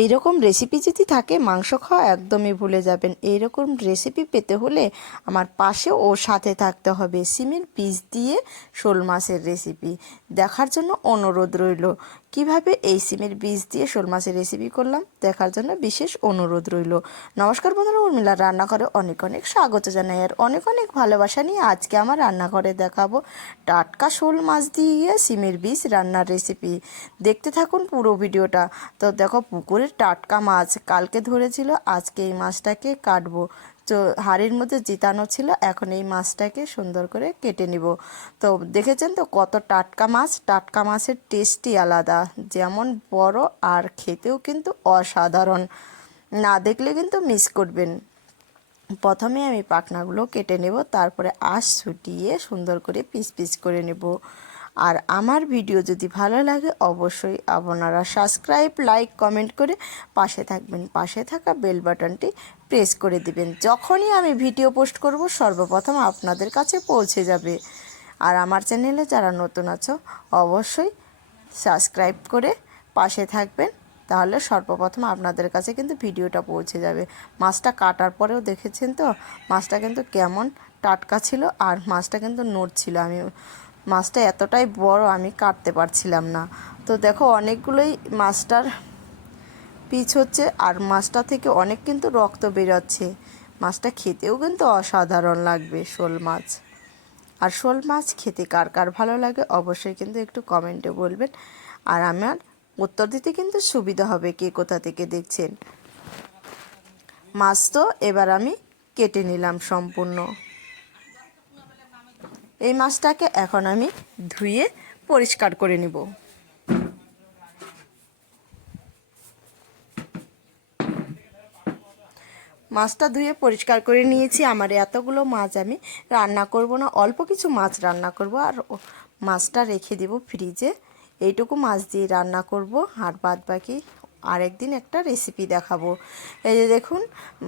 এই রকম রেসিপি যদি থাকে, মাংস খাওয়া একদমই ভুলে যাবেন। এই রকম রেসিপি পেতে হলে আমার পাশে ও সাথে থাকতে হবে। সিমের পিস দিয়ে শোল মাছের রেসিপি দেখার জন্য অনুরোধ রইল। কীভাবে এই সিমের বীজ দিয়ে শোল মাছের রেসিপি করলাম, দেখার জন্য বিশেষ অনুরোধ রইল। নমস্কার বন্ধুরা উর্মিলার রান্নাঘরে অনেক অনেক স্বাগত জানাই, আর অনেক অনেক ভালোবাসা নিয়ে আজকে আমার রান্নাঘরে দেখাবো টাটকা শোল মাছ দিয়ে সিমের বীজ রান্নার রেসিপি দেখতে থাকুন পুরো ভিডিওটা। তো দেখো পুকুরের টাটকা মাছ কালকে ধরেছিল, আজকে এই মাছটাকে কাটবো। তো হাড়ির মধ্যে জিতানো ছিল। এখন এই মাছটাকে সুন্দর করে কেটে নিব। তো দেখেছেন তো কত টাটকা মাছ? টাটকা মাছের টেস্টই আলাদা। যেমন বড় আর খেতেও কিন্তু অসাধারণ। না দেখলে কিন্তু মিস করবেন। প্রথমে আমি পাখনাগুলো কেটে নেব, তারপরে আঁশ ছুটিয়ে সুন্দর করে পিস পিস করে নেব। আর আমার ভিডিও যদি ভালো লাগে, অবশ্যই আপনারা সাবস্ক্রাইব লাইক কমেন্ট করে পাশে থাকবেন। পাশে থাকা বেল বাটনটি প্রেস করে দিবেন। যখনই আমি ভিডিও পোস্ট করব, সর্বপ্রথম আপনাদের কাছে পৌঁছে যাবে। আর আমার চ্যানেলে যারা নতুন আছো, অবশ্যই সাবস্ক্রাইব করে পাশে থাকবেন। তাহলে সর্বপ্রথম আপনাদের কাছে কিন্তু ভিডিওটা পৌঁছে যাবে। মাছটা কাটার পরেও দেখেছেন তো? মাছটা কিন্তু কেমন টাটকা ছিল আর মাছটা কিন্তু নড়ছিল। আমি মাছটা এতটাই বড় আমি কাটতে পারছিলাম না। তো দেখো অনেকগুলোই মাছটার পিচ হচ্ছে আর মাছটা থেকে অনেক কিন্তু রক্ত বেরোচ্ছে। মাছটা খেতেও কিন্তু অসাধারণ লাগবে শোল মাছ। আর শোল মাছ খেতে কার কার ভালো লাগে অবশ্যই কিন্তু একটু কমেন্টে বলবেন। আর আমার উত্তর দিতে কিন্তু সুবিধা হবে কে কোথা থেকে দেখছেন। মাছ তো এবার আমি কেটে নিলাম সম্পূর্ণ। এই মাছটাকে এখন আমি ধুয়ে পরিষ্কার করে নিব। মাছটা ধুয়ে পরিষ্কার করে নিয়েছি। আমার এতগুলো মাছ আমি রান্না করব না, অল্প কিছু মাছ রান্না করব আর মাছটা রেখে দেব ফ্রিজে। এইটুকু মাছ দিয়ে রান্না করব, আর বাদ বাকি আরেকদিন একটা রেসিপি দেখাবো। এই যে দেখুন,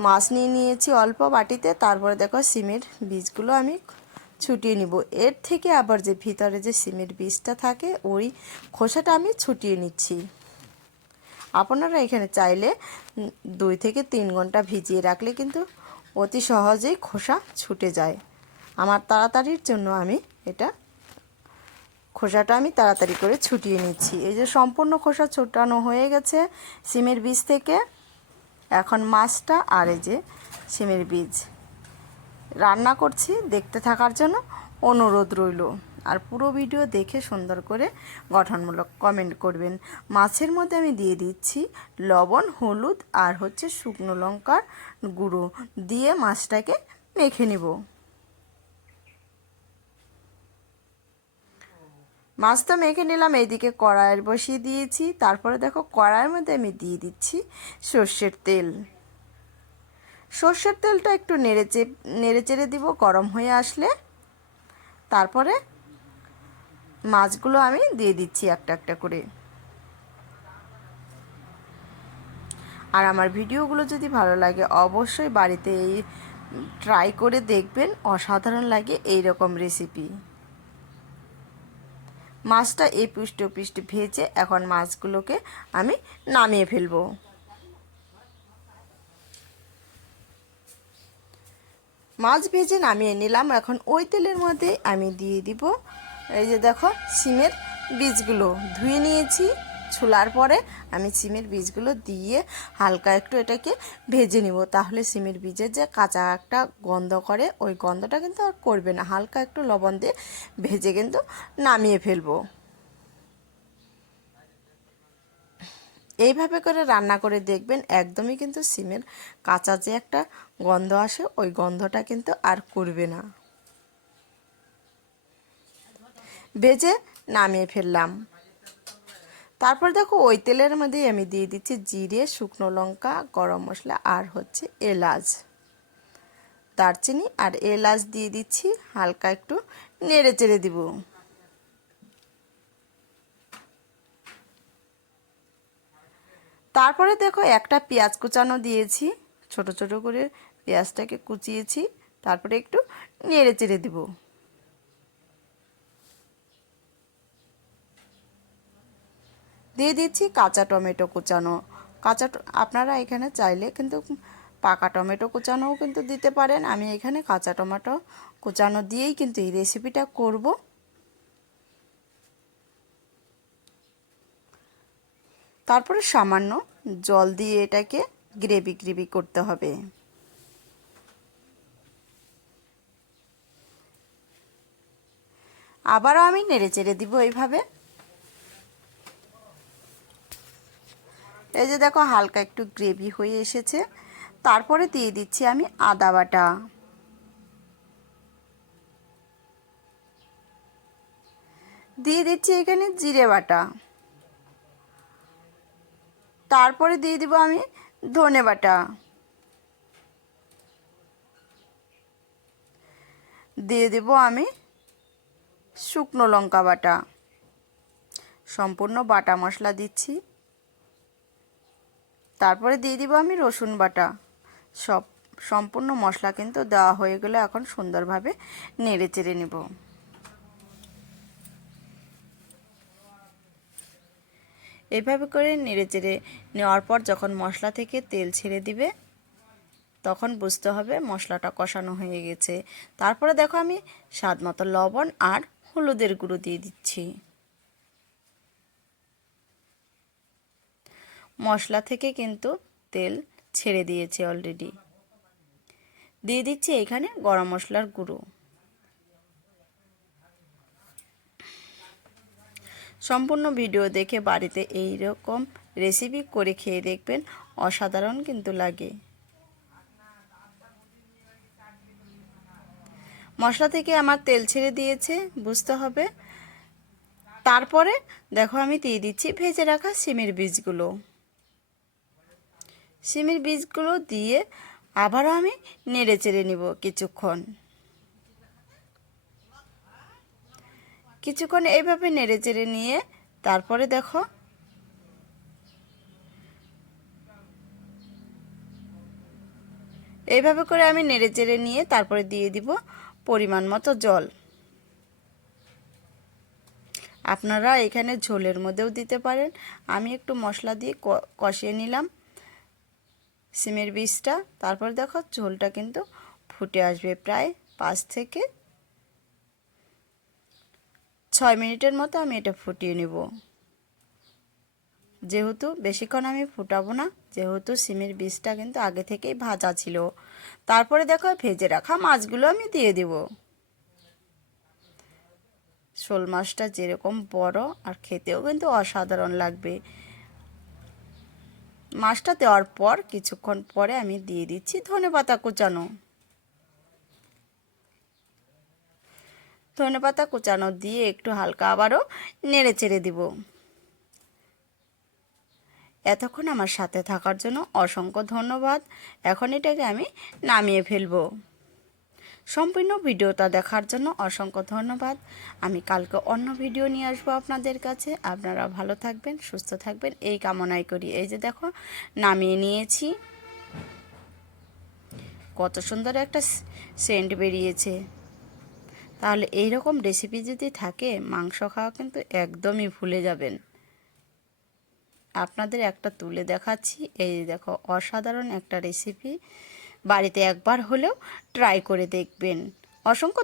মাছ নিয়ে নিয়েছি অল্প বাটিতে, তারপরে দেখো সিমের বীজগুলো আমি ছুটিয়ে নিব। এর থেকে আবার যে ভিতরে যে সিমের বীজটা থাকে, ওই খোসাটা আমি ছুটিয়ে নিচ্ছি। আপনারা এখানে চাইলে দুই থেকে তিন ঘণ্টা ভিজিয়ে রাখলে কিন্তু অতি সহজেই খোসা ছুটে যায়। আমার তাড়াতাড়ির জন্য আমি এটা, খোসাটা আমি তাড়াতাড়ি করে ছুটিয়ে নিচ্ছি। এই যে সম্পূর্ণ খোসা ছোটানো হয়ে গেছে সিমের বীজ থেকে। এখন মাছটা আর এই যে সিমের বীজ। রান্না করছি দেখতে থাকার জন্য অনুরোধ রইল। আর পুরো ভিডিও দেখে সুন্দর করে গঠনমূলক কমেন্ট করবেন। মাছের মধ্যে আমি দিয়ে দিচ্ছি লবণ, হলুদ আর হচ্ছে শুকনো লঙ্কার গুঁড়ো দিয়ে মাছটাকে মেখে নিব। মাছ তো মেখে নিলাম, এইদিকে কড়াইয়ের বসিয়ে দিয়েছি। তারপরে দেখো কড়াইয়ের মধ্যে আমি দিয়ে দিচ্ছি সর্ষের তেল। সর্ষের তেলটা একটু নেড়ে নেড়ে চেড়ে দিব, গরম হয়ে আসলে। তারপরে মাছগুলো আমি দিয়ে দিচ্ছি একটা একটা করে। আর আমার ভিডিওগুলো যদি ভালো লাগে, অবশ্যই বাড়িতে এই ট্রাই করে দেখবেন, অসাধারণ লাগে এই রকম রেসিপি। মাছটা এই পুষ্ট পিষ্ট ভেজে এখন মাছগুলোকে আমি নামিয়ে ফেলব। মাছ ভেজে নামিয়ে নিলাম। এখন ওই তেলের মধ্যে আমি দিয়ে দিব, এই যে দেখো সিমের বীজগুলো। ধুয়ে নিয়েছি, ছোলার পরে আমি সিমের বীজগুলো দিয়ে হালকা একটু এটাকে ভেজে নিব। তাহলে সিমের বীজের যে কাঁচা একটা গন্ধ করে, ওই গন্ধটা কিন্তু আর করবে না। হালকা একটু লবণ দিয়ে ভেজে কিন্তু নামিয়ে ফেলব। এইভাবে করে রান্না করে দেখবেন একদমই কিন্তু সিমের কাঁচা যে একটা গন্ধ আসে, ওই গন্ধটা কিন্তু আর করবে না। ভেজে নামিয়ে ফেললাম। তারপর দেখো ওই তেলের মধ্যেই আমি দিয়ে দিচ্ছি জিরে, শুকনো লঙ্কা, গরম মশলা আর হচ্ছে এলাচ। দারচিনি আর এলাচ দিয়ে দিচ্ছি, হালকা একটু নেড়ে চেড়ে দিব। তারপরে দেখো একটা পেঁয়াজ কুচানো দিয়েছি। ছোট ছোট করে পেঁয়াজটাকে কুচিয়েছি। তারপরে একটু নেড়ে চেড়ে দিব। দিয়ে দিচ্ছি কাঁচা টমেটো কুচানো। কাঁচা আপনারা এখানে চাইলে কিন্তু পাকা টমেটো কুচানোও কিন্তু দিতে পারেন। আমি এখানে কাঁচা টমেটো কুচানো দিয়েই কিন্তু এই রেসিপিটা করব। তারপরে সামান্য জল দিয়ে এটাকে গ্রেভি গ্রেভি করতে হবে। আবারও আমি নেড়ে চেড়ে দিব এইভাবে। এই যে দেখো, হালকা একটু গ্রেভি হয়ে এসেছে। তারপরে দিয়ে দিচ্ছি আমি আদা বাটা। দিয়ে দিচ্ছি এখানে জিরে বাটা। তারপরে দিয়ে দিব আমি ধনে বাটা। দিয়ে দেব আমি শুকনো লঙ্কা বাটা। সম্পূর্ণ বাটা মশলা দিচ্ছি। তারপরে দিয়ে দিব আমি রসুন বাটা। সব সম্পূর্ণ মশলা কিন্তু দেওয়া হয়ে গেলে এখন সুন্দরভাবে নেড়ে চেড়ে নেব। এভাবে করে নেড়ে চেড়ে নেওয়ার পর যখন মশলা থেকে তেল ছেড়ে দিবে, তখন বুঝতে হবে মশলাটা কষানো হয়ে গেছে। তারপরে দেখো আমি স্বাদ মতো লবণ আর হলুদের গুঁড়ো দিয়ে দিচ্ছি। মশলা থেকে কিন্তু তেল ছেড়ে দিয়েছে অলরেডি দিয়ে দিচ্ছি এখানে গরম মশলার গুঁড়ো। সম্পূর্ণ ভিডিও দেখে বাড়িতে এই রকম রেসিপি করে খেয়ে দেখবেন। অসাধারণ কিন্তু লাগে। মশলা থেকে আমার তেল ছেড়ে দিয়েছে, বুঝতে হবে। তারপরে দেখো আমি দিয়ে দিচ্ছি ভেজে রাখা সিমের বীজগুলো। সিমের বীজগুলো দিয়ে আবারও আমি নেড়ে চেড়ে নিব কিছুক্ষণ। কিছুক্ষণ এইভাবে নেড়ে চেড়ে নিয়ে তারপরে দেখো। এইভাবে করে আমি নেড়ে চেড়ে নিয়ে তারপরে দিয়ে দিব পরিমাণ মতো জল। আপনারা এখানে ঝোলের মধ্যেও দিতে পারেন। আমি একটু মশলা দিয়ে কষিয়ে নিলাম সিমের বীজটা। তারপর দেখো ঝোলটা কিন্তু ফুটে আসবে প্রায় পাঁচ থেকে ছয় মিনিটের মতো আমি এটা ফুটিয়ে নেব। যেহেতু বেশিক্ষণ আমি ফুটাবো না, যেহেতু সিমের বীজটা কিন্তু আগে থেকেই ভাজা ছিল। তারপরে দেখো ভেজে রাখা মাছগুলো আমি দিয়ে দেব। শোল মাছটা যেরকম বড় আর খেতেও কিন্তু অসাধারণ লাগবে। মাছটা দেওয়ার পর কিছুক্ষণ পরে আমি দিয়ে দিচ্ছি ধনে পাতা কুচানো। ধনে পাতা কুচানো দিয়ে একটু হালকা আবারও নেড়ে চেড়ে দিব। এতক্ষণ আমার সাথে থাকার জন্য অসংখ্য ধন্যবাদ। এখন এটাকে আমি নামিয়ে ফেলব। সম্পূর্ণ ভিডিওটা দেখার জন্য অসংখ্য ধন্যবাদ। আমি কালকে অন্য ভিডিও নিয়ে আসব আপনাদের কাছে। আপনারা ভালো থাকবেন, সুস্থ থাকবেন, এই কামনাই করি। এই যে দেখো, নামিয়ে নিয়েছি। কত সুন্দর একটা সেন্ট বেরিয়েছে। তাহলে এই রকম রেসিপি যদি থাকে, মাংস খাওয়া কিন্তু একদমই ভুলে যাবেন। আপনাদের একটা তুলে দেখাচ্ছি, এই দেখো, অসাধারণ একটা রেসিপি বাড়িতে একবার হলেও ট্রাই করে দেখবেন। অসংখ্য